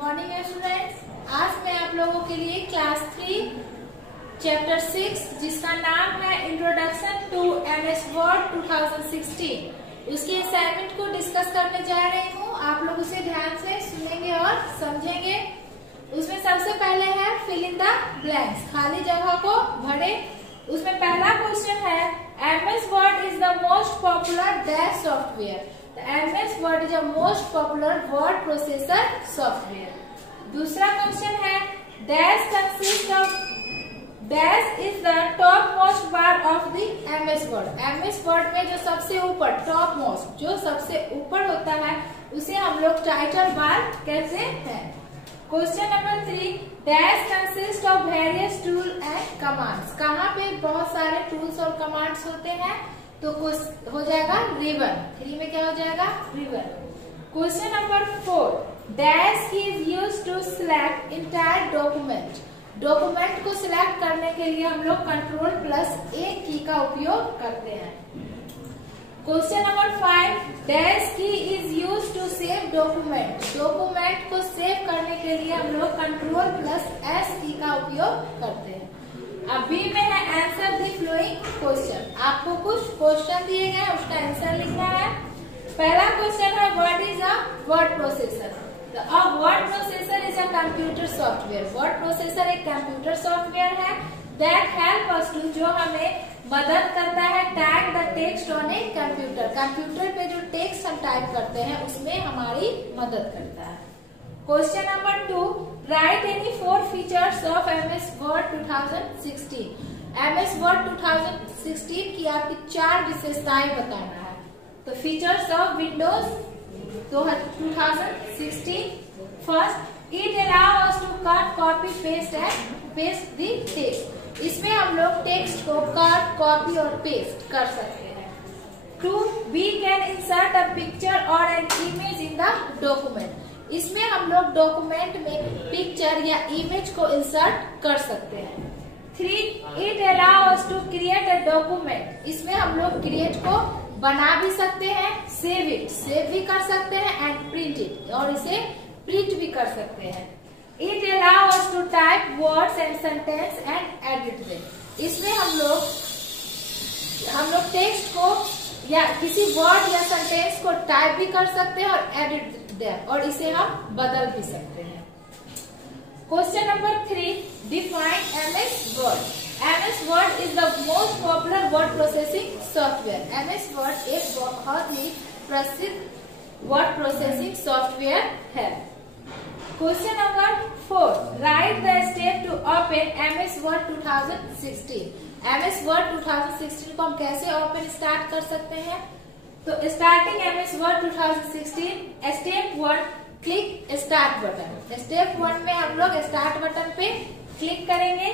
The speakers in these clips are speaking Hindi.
Morning students. आज मैं आप लोगों के लिए क्लास 3 चैप्टर 6 जिसका नाम है इंट्रोडक्शन टू एमएस वर्ड 2016 उसकी असाइनमेंट को डिस्कस करने जा रही हूँ। आप लोग उसे ध्यान से सुनेंगे और समझेंगे। उसमें सबसे पहले है फिल इन द ब्लैंक्स, खाली जगह को भरे। उसमें पहला क्वेश्चन है MS word is the most popular dash software. MS Word is a most popular word processor software. दूसरा क्वेश्चन है dash consists of dash is the top most bar of the MS Word. MS Word में जो सबसे ऊपर टॉप मोस्ट जो सबसे ऊपर होता है उसे हम लोग टाइटल बार कहते हैं। Question number 3 dash consists of various tool and commands. कहाँ पे बहुत सारे टूल्स और कमांड्स होते हैं तो हो जाएगा रिबन। 3 में क्या हो जाएगा ribbon. Question number 4 dash key is used to select entire document. Document को सिलेक्ट करने के लिए हम लोग Ctrl+A की का उपयोग करते हैं। Question number 5 dash key is used to save document. Document को सेव करने के लिए हम लोग Ctrl+S की का उपयोग करते हैं। अभी में है आंसर द फ्लोइंग क्वेश्चन। आपको कुछ क्वेश्चन दिए गए हैं, उसका आंसर लिखना है। पहला क्वेश्चन है what is a word processor. A word processor is a computer software. Word processor एक कंप्यूटर सॉफ्टवेयर है दैट हेल्प अस टू, जो हमें मदद करता है type the text on a computer. Computer पे जो टेक्स्ट हम टाइप करते हैं उसमें हमारी मदद करता है। Question number 2 right any 4 features of MS Word 2016। MS Word 2016 की आपकी 4 विशेषताएं बताना है। तो features of Windows 2016 first it allow us to cut copy paste and paste the text. इसमें हम लोग टेक्स्ट को कट कॉपी और पेस्ट कर सकते हैं। 2 we can insert a picture और an image in the document. इसमें हम लोग डॉक्यूमेंट में पिक्चर या इमेज को इंसर्ट कर सकते हैं। 3 it allow us to create a document. इसमें हम लोग क्रिएट को बना भी सकते हैं, सेव भी कर सकते हैं एंड प्रिंट इट, और इसे प्रिंट भी कर सकते हैं। It allow us to type words and sentence and edit them. इसमें हम लोग टेक्स्ट को या किसी वर्ड या सेंटेंस को टाइप भी कर सकते हैं और एडिट और इसे हम बदल भी सकते हैं। Question number 3 define MS Word। MS Word is the most popular word processing software. MS Word एक बहुत ही प्रसिद्ध वर्ड प्रोसेसिंग सॉफ्टवेयर है। Question number 4 write the step to open MS Word 2016। MS Word 2016 को हम कैसे ओपन स्टार्ट कर सकते हैं? तो starting MS Word 2016 step 1 click start button. Step 1 में हम लोग स्टार्ट बटन पे क्लिक करेंगे।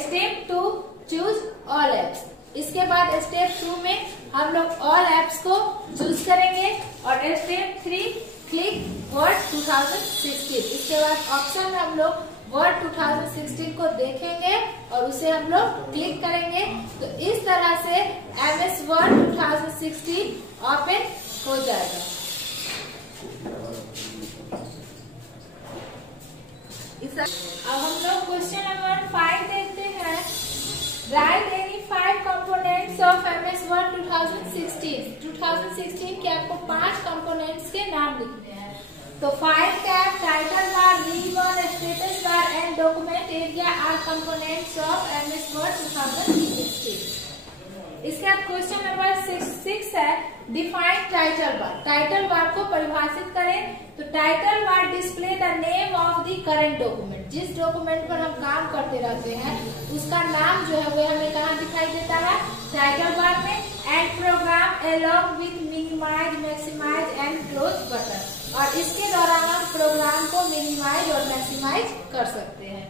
Step 2 choose all apps. इसके बाद स्टेप 2 में हम लोग ऑल एप्स को चूज करेंगे और स्टेप 3 क्लिक वर्ड 2016। इसके बाद ऑप्शन में हम लोग वर्ड 2016 को देखेंगे और उसे हम लोग क्लिक करेंगे। तो इस तरह से MS Word 2016 ओपन हो जाएगा। अब हम लोग क्वेश्चन नंबर 5 देखते हैं। Right any 5 components of MS Word 2016। 2016 के आपको 5 कंपोनेंट्स के नाम लिखने हैं। तो file tab, title bar, ribbon, status bar and document area are components of MS Word 2016। इसके बाद क्वेश्चन नंबर 6 है define title bar. Title bar को परिभाषित करें। तो title bar display the name of the current document. जिस डॉक्यूमेंट पर हम काम करते रहते हैं उसका नाम जो है वो हमें कहाँ दिखाई देता है? टाइटल बार में। And program along with minimise, maximise and close button. और इसके द्वारा हम प्रोग्राम को मिनिमाइज और मैक्सिमाइज कर सकते हैं।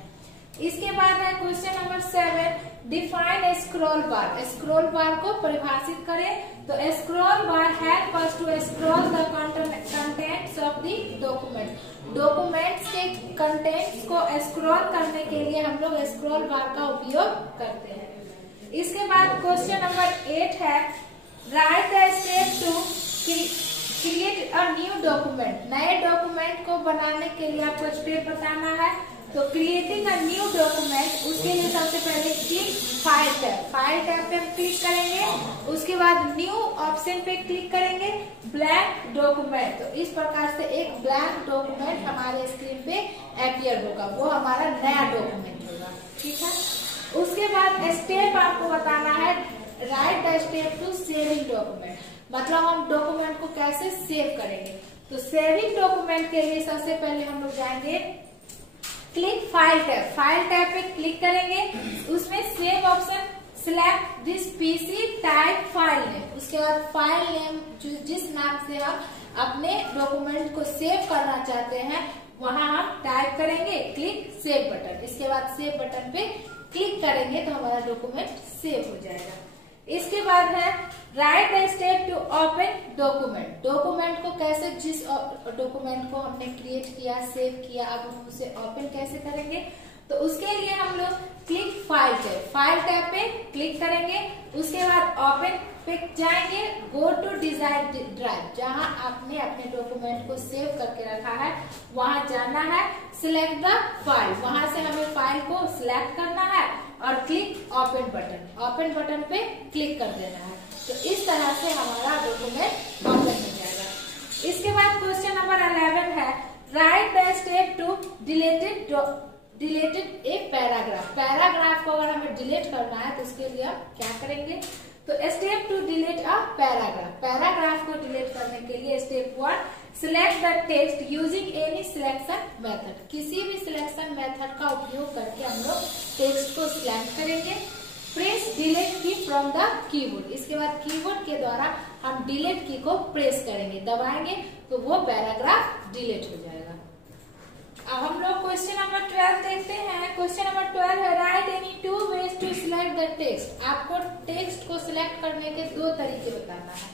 इसके बाद है question number 7 define scroll bar. Scroll bar को परिभाषित करें। तो scroll bar help us to scroll the contents of the document. Documents के कंटेंट्स को स्क्रॉल करने के लिए हम लोग स्क्रॉल बार का उपयोग करते हैं। इसके बाद क्वेश्चन नंबर 8 है write the step to create a new document, नए डॉक्यूमेंट को बनाने के लिए आपको स्टेप बताना है। तो क्रिएटिंग अ न्यू डॉक्यूमेंट, उसके लिए सबसे पहले click file tab, file tab पे हम क्लिक करेंगे। उसके बाद न्यू ऑप्शन पे क्लिक करेंगे, ब्लैंक डॉक्यूमेंट। तो इस प्रकार से एक ब्लैंक डॉक्यूमेंट हमारे स्क्रीन पे अपीयर होगा, वो हमारा नया डॉक्यूमेंट होगा। ठीक है, उसके बाद स्टेप आपको बताना है, write the step to saving document, मतलब हम डॉक्यूमेंट को कैसे सेव करेंगे। तो सेविंग डॉक्यूमेंट के लिए सबसे पहले हम लोग जाएंगे click file tab, file tab पे क्लिक करेंगे। उसमें save option, select this PC, type file name. उसके बाद फाइल नेम जिस नाम से हम अपने डॉक्यूमेंट को सेव करना चाहते हैं वहां हम टाइप करेंगे, क्लिक सेव बटन। इसके बाद सेव बटन पे क्लिक करेंगे तो हमारा डॉक्यूमेंट सेव हो जाएगा। इसके बाद है write the step to open document, document को कैसे, जिस डॉक्यूमेंट को हमने क्रिएट किया, सेव किया, अब हम उसे ओपन कैसे करेंगे। तो उसके लिए हम लोग click file tab, file tab पे क्लिक करेंगे। उसके बाद ओपन पे जाएंगे, गो टू डिजाइन ड्राइव, जहां आपने अपने डॉक्यूमेंट को सेव करके रखा है वहां जाना है। सिलेक्ट द फाइल, वहां से हमें फाइल को सिलेक्ट करना है और click open button, open button पे क्लिक कर देना है। तो इस तरह से हमारा डॉक्यूमेंट ओपन हो जाएगा। इसके बाद क्वेश्चन नंबर 11 है, write the step to deleted a paragraph, paragraph को अगर हमें डिलीट करना है तो उसके लिए हम क्या करेंगे। तो step to delete a paragraph, paragraph को डिलीट करने के लिए step 1, select the text using any selection method, किसी भी सिलेक्शन मेथड का उपयोग करके हम लोग टेक्स्ट को सिलेक्ट करेंगे। प्रेस डिलीट की फ्रॉम द कीबोर्ड, इसके बाद कीबोर्ड के द्वारा हम डिलीट की को प्रेस करेंगे, दबाएंगे तो वो पैराग्राफ डिलीट हो जाएगा। अब हम लोग क्वेश्चन नंबर 12 देखते हैं। क्वेश्चन नंबर 12 है, write any 2 ways to select the text, आपको टेक्स्ट को सिलेक्ट करने के 2 तरीके बताना है।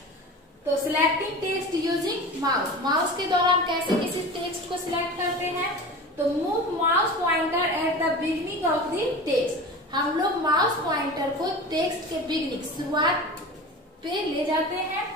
तो selecting text using mouse, mouse के द्वारा हम कैसे किसी टेक्स्ट को सिलेक्ट करते हैं। तो move mouse pointer at the beginning of the text, हम लोग माउस पॉइंटर को टेक्स्ट के बिगिनिंग, शुरुआत पे ले जाते हैं।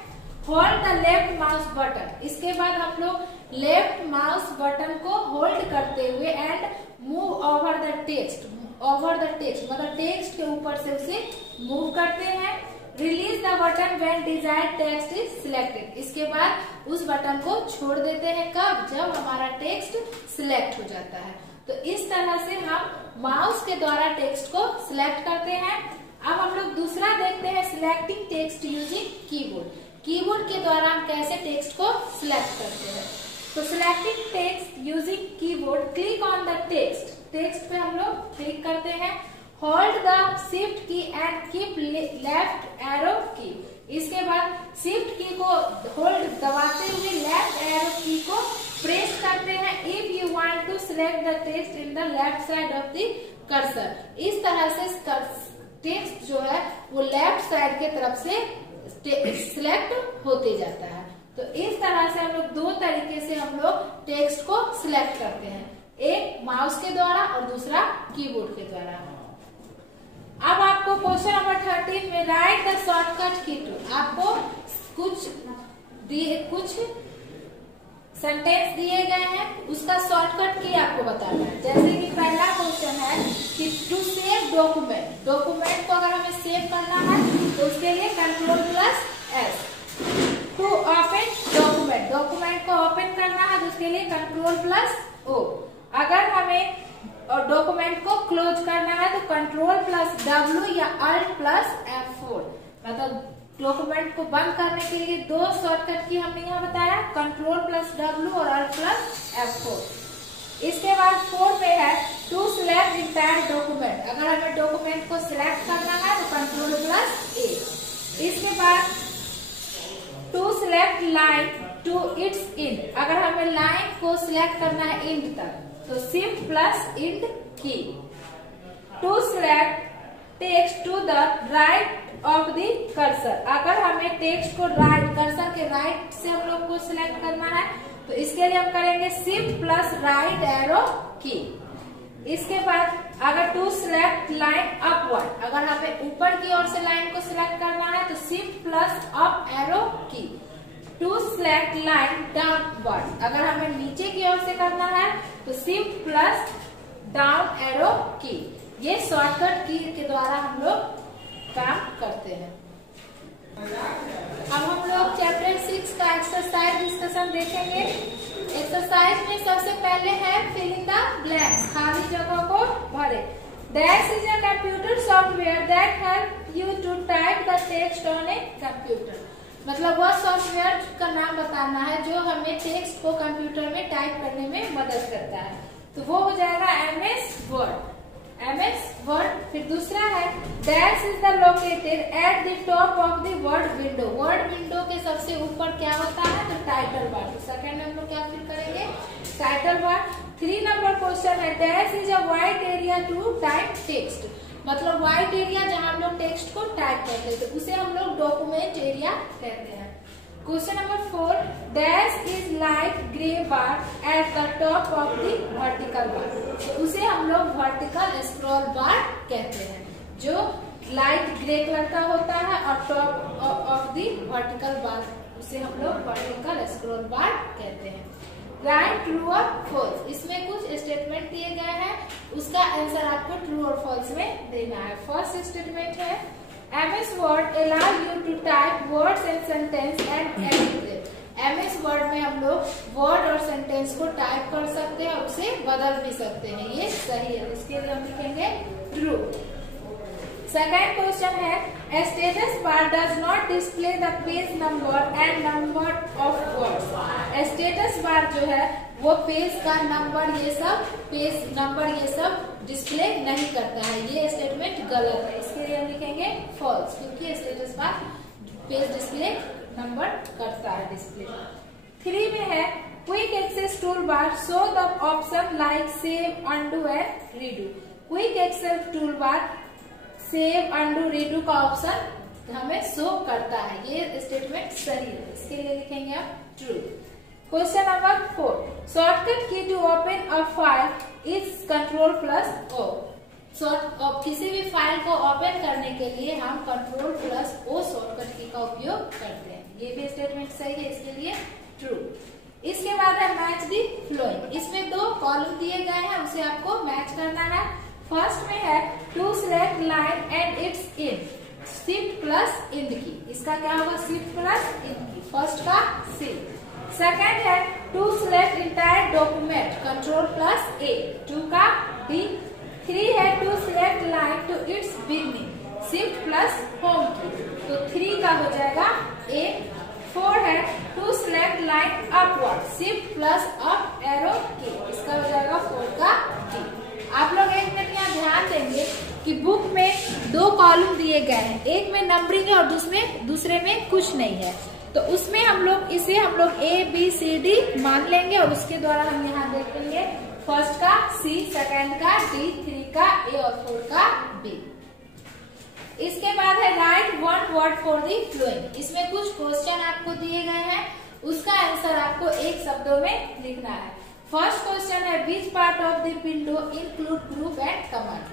Hold the left mouse button, इसके बाद हम लोग लेफ्ट माउस बटन को होल्ड करते हुए and move over the text, over the text मतलब टेक्स्ट के ऊपर से उसे मूव करते हैं। Release the button when desired text is selected, इसके बाद उस बटन को छोड़ देते हैं कब, जब हमारा टेक्स्ट सिलेक्ट हो जाता है। तो इस तरह से हम माउस के द्वारा टेक्स्ट को सिलेक्ट करते हैं। अब हम लोग दूसरा देखते हैं, selecting text using keyboard, keyboard के द्वारा हम कैसे टेक्स्ट को सिलेक्ट करते हैं। तो selecting text using keyboard, click on the text, text पे हम लोग क्लिक करते हैं। होल्ड द शिफ्ट की एंड कीप लेफ्ट एरो की, इसके बाद शिफ्ट की को होल्ड दबाते हुए लेफ्ट एरो की को प्रेस करते हैं। If you want to select the text in the left side of the cursor, इस तरह से टेक्स्ट जो है वो लेफ्ट साइड के तरफ से सिलेक्ट होते जाता है। तो इस तरह से हम लोग 2 तरीके से हम लोग टेक्स्ट को सिलेक्ट करते हैं, एक माउस के द्वारा और दूसरा कीबोर्ड के द्वारा। अब आपको क्वेश्चन नंबर 13 में right the shortcut key to, आपको कुछ सेंटेंस दिए गए हैं, उसका शॉर्टकट की आपको बताना है। जैसे कि पहला क्वेश्चन है कि टू सेव डॉक्यूमेंट, डॉक्यूमेंट को अगर हमें सेव करना है तो उसके लिए Ctrl+S। To open document, document को ओपन करना है तो उसके लिए Ctrl+O। अगर हमें डॉक्यूमेंट को क्लोज करना है तो Ctrl+W या Alt+F4, मतलब डॉक्यूमेंट को बंद करने के लिए 2 शॉर्टकट की हमने यहाँ बताया, Ctrl+W और Alt+F4। इसके बाद 4 पे है टू सिलेक्ट इंटायर डॉक्यूमेंट, अगर हमें डॉक्यूमेंट को सिलेक्ट करना है तो Ctrl+A। इसके बाद to select line to its end, अगर हमें लाइन को सिलेक्ट करना है एंड तक तो Shift+End key. To select text to the right of the cursor, अगर हमें टेक्स्ट को राइट, कर्सर के राइट से हम लोग को सिलेक्ट करना है तो इसके लिए हम करेंगे Shift+Right एरो की। इसके बाद अगर टू सिलेक्ट लाइन अपवर्ड, अगर हमें ऊपर की ओर से लाइन को सिलेक्ट करना है तो Shift+Up arrow key. To select line downward. अगर हमें नीचे की ओर से करना है तो शिफ्ट प्लस डाउन एरो की, ये शॉर्टकट की के द्वारा हम लोग काम करते हैं। अब हम लोग चैप्टर 6 का एक्सरसाइज डिस्कशन देखेंगे। एक्सरसाइज में सबसे पहले है फिल इन द ब्लैंक्स, खाली जगह को भरे। Dash is a computer software that help you to type the text on a computer। मतलब वह सॉफ्टवेयर का नाम बताना है जो हमें टेक्स्ट को कंप्यूटर में टाइप करने में मदद करता है, तो वो हो जाएगा MS वर्ड। MS word. फिर दूसरा है Dash is the located at the top of the word window। Word window के सबसे ऊपर क्या होता है, तो टाइटल बार। तो सेकंड हम लोग क्या फिल करेंगे, टाइटल बार। 3 नंबर क्वेश्चन है Dash is a wide area to type text। मतलब व्हाइट एरिया जहां हम लोग टेक्स्ट को टाइप करते हैं, तो उसे हम लोग डॉक्यूमेंट एरिया कहते हैं। Question number 4 Dash is light gray bar at the top of the vertical bar। तो उसे हम लोग वर्टिकल स्क्रॉल बार कहते हैं, जो लाइट ग्रे कलर का होता है और top of the vertical bar, उसे हम लोग वर्टिकल स्क्रॉल बार कहते हैं। राइट ट्रू और फॉल्स, इसमें कुछ स्टेटमेंट दिए गए हैं, उसका आंसर आपको ट्रू और फॉल्स में देना है। फर्स्ट स्टेटमेंट है MS word allow you to type words and sentence and edit them. MS word में हम लोग वर्ड और सेंटेंस को टाइप कर सकते हैं और उसे बदल भी सकते हैं, ये सही है, इसके लिए हम लिखेंगे ट्रू। सेकेंड क्वेश्चन है status bar does not display the page number and number of words. Status bar जो है वो पेज का नंबर, ये सब पेज नंबर ये सब डिस्प्ले नहीं करता है, ये स्टेटमेंट गलत है, इसके लिए हम लिखेंगे फॉल्स, क्योंकि status bar page display number करता है डिस्प्ले। 3 में है quick access tool bar show the option like save undo and redo. Quick access tool bar save undo redo का ऑप्शन हमें शो करता है, ये स्टेटमेंट सही है, इसके लिए लिखेंगे आप true. Question number 4 shortcut key to open a file is Ctrl+O। किसी भी फाइल को ओपन करने के लिए हम Ctrl+O शॉर्टकट की का उपयोग करते हैं, ये भी स्टेटमेंट सही है, इसके लिए ट्रू। इसके बाद है मैच दी फ्लोइंग, इसमें 2 कॉलम दिए गए हैं, उसे आपको मैच करना है। फर्स्ट में है to select line end its in, shift plus end key, इसका क्या होगा shift plus end key, first का सी। सेकंड है to select entire document Ctrl+A, 2 का डी। 3 है to select line to its beginning, shift plus home key, तो 3 का हो जाएगा ए। 4 है to select line upward, shift plus up arrow key, इसका हो जाएगा 4 का डी। आप लोग एक मिनट यहाँ ध्यान देंगे कि बुक में 2 कॉलम दिए गए हैं, एक में नंबरिंग है और दूसरे में कुछ नहीं है, तो उसमें हम लोग इसे ABCD मान लेंगे और उसके द्वारा हम यहाँ देखेंगे फर्स्ट का C, सेकंड का D, 3 का A और 4 का B। इसके बाद है right 1 word for the following, इसमें कुछ क्वेश्चन आपको दिए गए हैं, उसका आंसर आपको 1 शब्दों में लिखना है। फर्स्ट क्वेश्चन है which part of the window include group and command.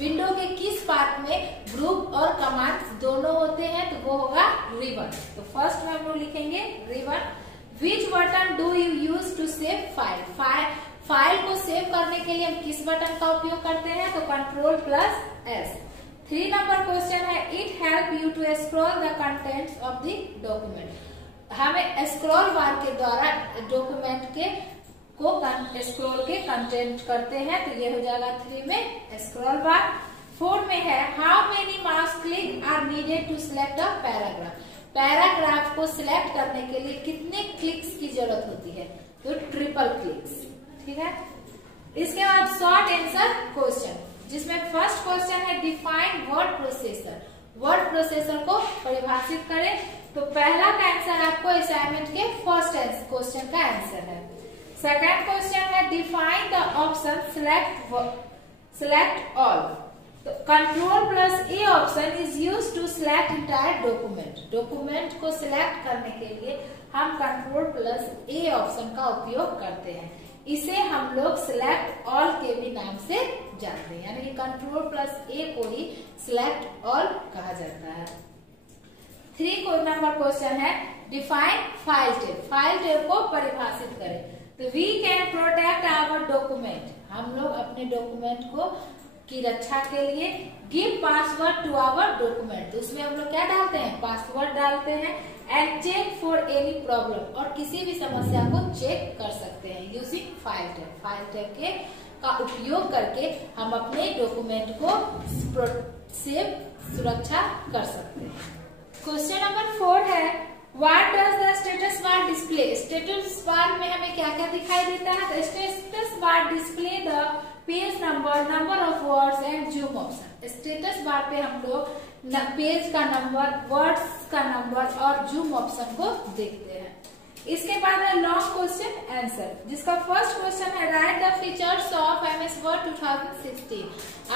Window के किस पार्ट में ग्रुप और कमांड दोनों होते हैं, तो वो होगा रिबन। तो फर्स्ट में हम लोग लिखेंगे ribbon. Which button do you use to save file. File को सेव करने के लिए हम किस बटन का उपयोग करते हैं, तो Ctrl+S। 3 नंबर क्वेश्चन है it help you to scroll the contents of the document. हमें स्क्रॉल बार के द्वारा डॉक्यूमेंट के को स्क्रॉल के कंटेंट करते हैं, तो ये हो जाएगा 3 में स्क्रॉल बार। 4 में है how many mouse click are needed to select a paragraph. Paragraph को सिलेक्ट करने के लिए कितने क्लिक्स की जरूरत होती है, तो ट्रिपल क्लिक्स, ठीक है। इसके बाद शॉर्ट आंसर क्वेश्चन, जिसमें फर्स्ट क्वेश्चन है define word processor. Word processor को परिभाषित करें, तो पहला का आंसर आपको असाइनमेंट के फर्स्ट क्वेश्चन का आंसर है। सेकेंड क्वेश्चन है define the option select all. तो Ctrl+A option is use to select entire document. Document को सिलेक्ट करने के लिए हम Ctrl+A ऑप्शन का उपयोग करते हैं, इसे हम लोग सिलेक्ट ऑल के भी नाम से जानते हैं, यानी कि Ctrl+A को ही सिलेक्ट ऑल कहा जाता है। 3 नंबर क्वेश्चन है define file type. File type को परिभाषित करें। तो we can protect our document, हम लोग अपने डॉक्यूमेंट को की रक्षा के लिए give password to our document, तो उसमें हम लोग क्या डालते हैं, पासवर्ड डालते हैं। And check for any problem, और किसी भी समस्या को चेक कर सकते हैं using file type. File type के का उपयोग करके हम अपने डॉक्यूमेंट को सेव सुरक्षा कर सकते हैं। क्वेश्चन नंबर 4 है what does the status bar display. Status bar में हमें क्या क्या दिखाई देता है, तो status bar display the page number, number of words and zoom option. Status bar पे हम लोग पेज का नंबर, वर्ड्स का नंबर और जूम ऑप्शन को देखते हैं। इसके बाद है लॉन्ग क्वेश्चन आंसर, जिसका फर्स्ट क्वेश्चन है write the features of MS Word 2016।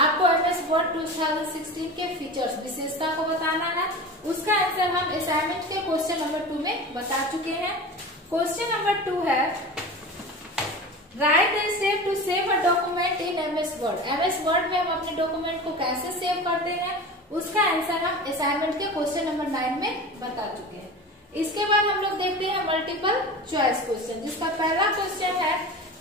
आपको MS Word 2016 के फीचर्स, विशेषता को बताना है। उसका आंसर हम असाइनमेंट के क्वेश्चन नंबर 2 में बता चुके हैं। क्वेश्चन नंबर 2 है write the step to save a document in MS Word। MS Word में हम अपने डॉक्यूमेंट को कैसे सेव करते हैं, उसका आंसर हम असाइनमेंट के क्वेश्चन नंबर 9 में बता चुके हैं। इसके बाद हम लोग देखते हैं मल्टीपल चॉइस क्वेश्चन, जिसका पहला क्वेश्चन है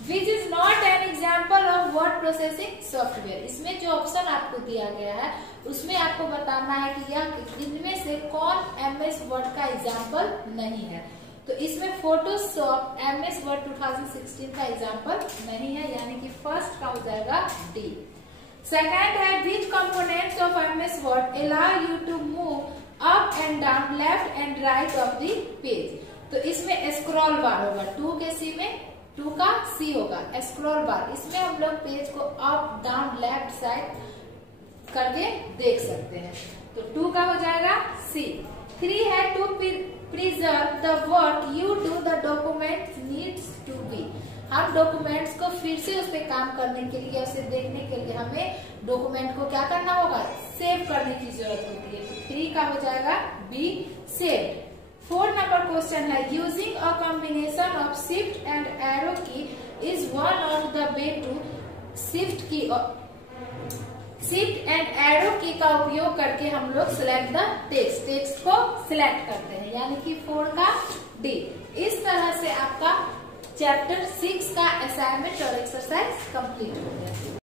which is not an example of word processing software. इसमें जो ऑप्शन आपको दिया गया है उसमें आपको बताना है कि यह इनमें से कौन MS Word का एग्जाम्पल नहीं है। तो इसमें फोटोशॉप MS Word 2016 का एग्जाम्पल नहीं है, यानी कि फर्स्ट का हो जाएगा डी। सेकेंड है which components of MS Word allow you to move up and down, left and right of the page. तो इसमें स्क्रॉल बार होगा, 2 के सी में 2 का सी होगा स्क्रॉल बार। इसमें हम लोग पेज को अप डाउन लेफ्ट साइड करके देख सकते हैं, तो 2 का हो जाएगा सी। 3 है to preserve the work you do the document needs to be. हम डॉक्यूमेंट्स को फिर से उस पर काम करने के लिए, उसे देखने के लिए हमें डॉक्यूमेंट को क्या करना होगा, सेव करने की जरूरत होती है। तो 3 का हो जाएगा बी सेव। 4 नंबर क्वेश्चन है using a combination of shift and arrow key is one of the way to shift key. Shift and arrow key का उपयोग करके हम लोग सिलेक्ट द टेक्स्ट को सिलेक्ट करते हैं, यानी कि 4 का डी। इस तरह से आपका चैप्टर 6 का असाइनमेंट और एक्सरसाइज कंप्लीट हो गया।